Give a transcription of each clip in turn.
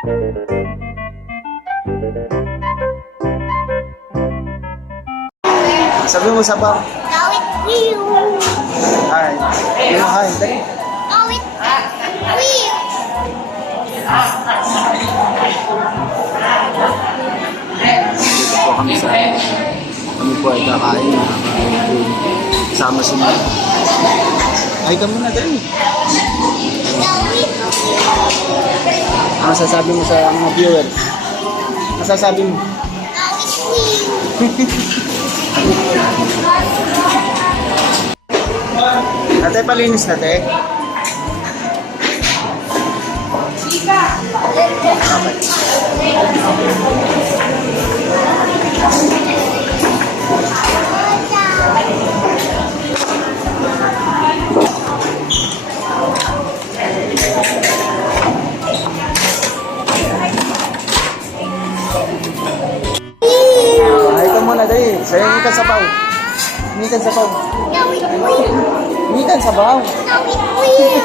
Sabi mo sabaw. Kawit wheel. Hi. Hi. Dali. Kawit wheel. Dito po kami sa... Kami po ay kakain. Kasama si Mike. Ay ka muna, dali. Kawit. Ano sasabi mo sa mga viewers? Ano sasabi mo? Kawit wheel. Ate, palinis na, te. Okay. Ay ka muna, dali. Sa'yo, hindi ka sabaw. Hindi ka sabaw. Kawit wheel. Hindi ka sabaw. Kawit wheel.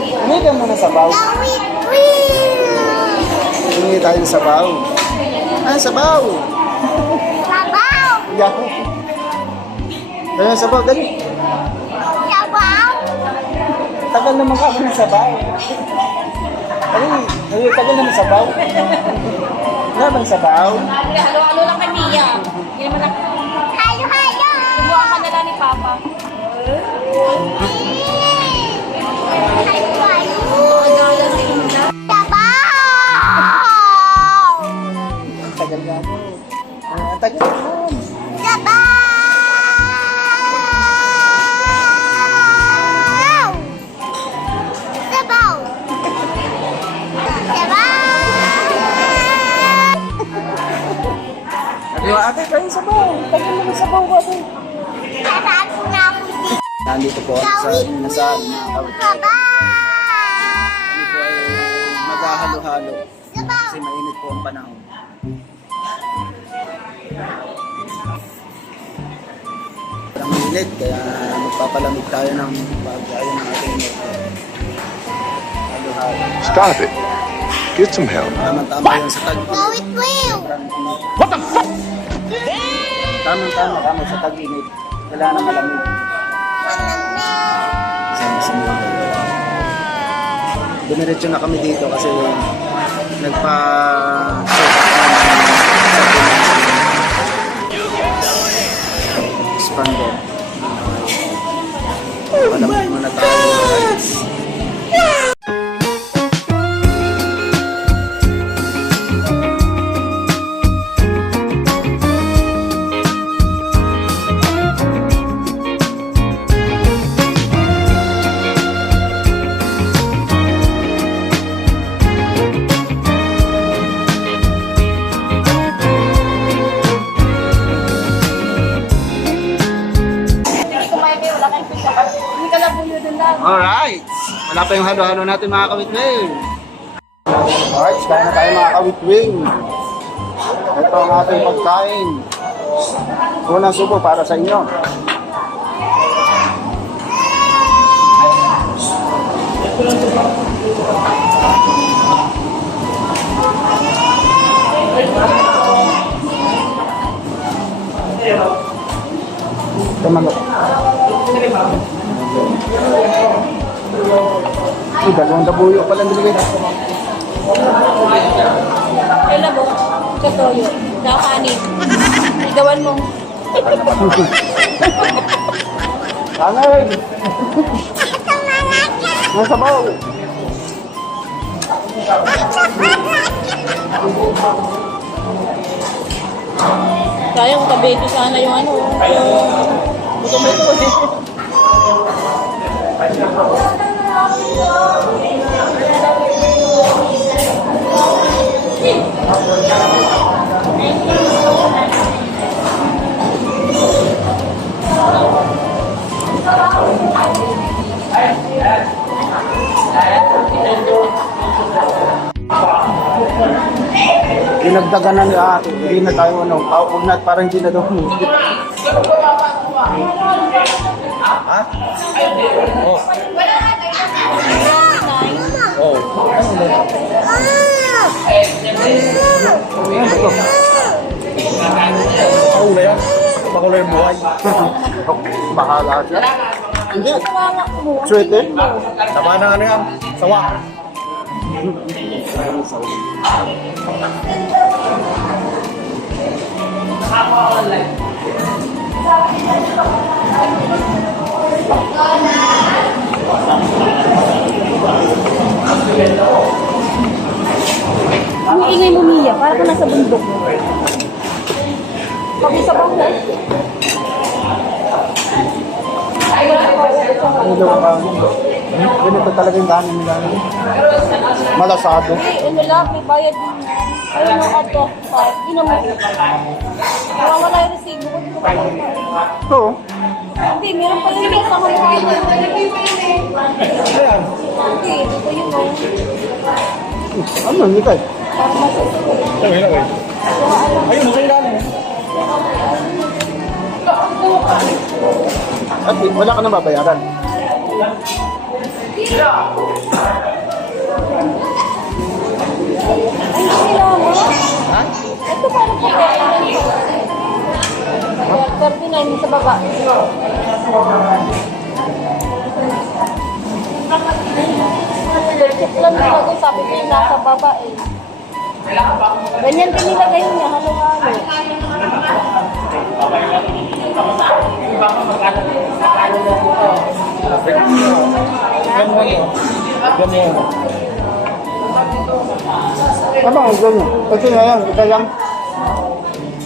Hindi ka muna sabaw. Kawit wheel. Hindi tayo sabaw. Ah, sabaw. Sabaw. Yahoo. Tayo sabaw, dali. Sabaw. Tagal naman kami ng sabaw. Dali, tagal naman sabaw. Wala bang sabaw? Halo-halo lang kay Mia. Hindi naman na... Hayo, hayo. Subukan ka na lang ni Papa. Hayo, hayo. Agala sa inyo na. Sabaw. Tagal nga mo. Tagal naman. Sabaw. Sabaw. Sabaw. Sabi mo, ate, tayo sabaw. Tagal naman sabaw, ate. Sabaw na ako dito. Nandito po sa inasal na kawit. Sabaw. Dito ay maghahalo-halo. Sabaw. Kasi mainit po ang panahon. Ang init, kaya magpapalamig tayo ng pag-ayon ng ating init. Halo-halo. Stop it. Get some help. Tama-tama yun sa tag-init. Kawit wheel. Sobrang init. What the fuck? Tama-tama kamo sa tag-init. Wala na malamig. Sa mga dumiretso na kami dito kasi expander. Malamig muna tayo, guys. Alright! Wala pa yung halo-halo natin mga kawitwing. Alright, kain na tayo mga kawitwing. Ito ang ating pagkain. Unang subo para sa inyo. Ito manok. Ay, dalawang dabuyo pala nilagay na. Kaya labo. Katoyo. Daw kanin. Igawan mo. Angay! Nasa baw! Sayang, kabeto sana yung ano. Yung buto-buto. Dinagdagan na ni ate. Hindi na tayo ano. Huwag na parang hindi na daw. Ha? Oh. Oh. Ano ba? ko. Pakulay yan. Pakulay buhay. Bahala siya. Hindi. Kawawa mo. Sweet eh. Sama na ano yan. Sawa. Ang ingay mo, Mia. Para ka nasa bundok. Pag isa bang Ano ba? Ganito talaga yung dami nila. Malasado. ano lang, may bayad din. Ayaw mo at 5. Hindi naman. Nawawala yung resibo ko. Hindi ko pa. Oo. Hindi, meron pa yung isa ko na. Ayan. Hindi, ito yung Ano, hindi kayo? para masusunod. Ayun, ayun. Ayun, nasa ilalim. At wala ka na babayaran. Ay, sila mo. Ha? Ito parang pa. 39 sa baba. Check lang nilagay, sabi ko yung nasa baba eh. Ganyan din nilagay niya, halo-halo. Ganyan. Ano ang ganyan? Ito na yan, ito lang.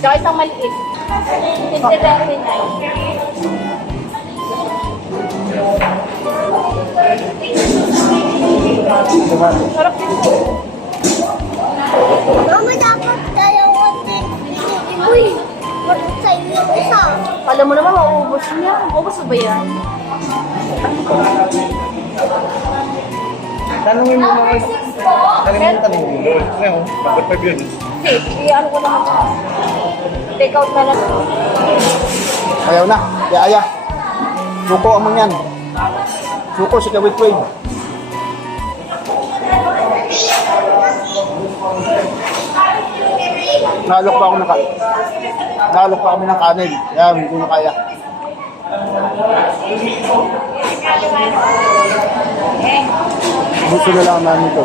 Tsaka isang maliit. 59. Sarap din po. Mama, dapat dalawa din. Uy, bakit sa'yo yung isa? Alam mo naman, mauubos niya. Ubos ba yan? Tanungin mo mga tanungin mo. Ngayon, bakit pa yun? Hindi, ano ko naman. Take out na lang. Ayaw na, aya. Suko amang yan. Suko si Kawit-Wade. Nalok pa ako ng kanin. Nalok pa kami ng kanin. Kaya hindi na kaya. Gusto na lang namin ito.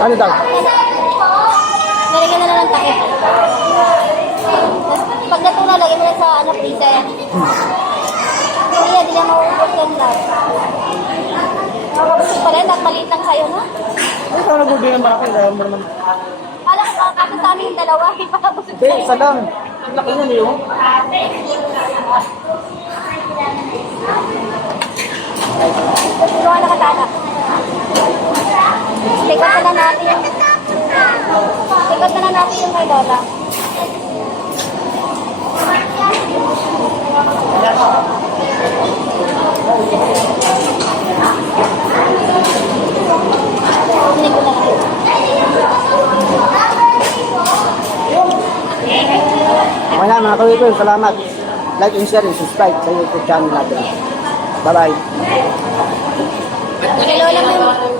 Ano daw? Nalagyan na lang ng takip. Pag natuna, lagyan mo lang sa ano, freezer. Hindi yan, hindi yan mauubos yan lang. Mabusog pa rin, at maliit lang sa'yo, no? Ay, parang nagubi ng bakit. Ayaw mo naman. Kala ko, kasi sa amin yung dalawa, ipapabusog Hindi, isa lang. Ang laki niya niyo. Tulungan na katana. Take out na lang natin yung... Take out na lang natin yung kay Lola. Hindi ko na lang. Mga mga kawit-Wade, salamat. Like and share and subscribe sa YouTube channel natin. Bye-bye. Kay Lola mo yung...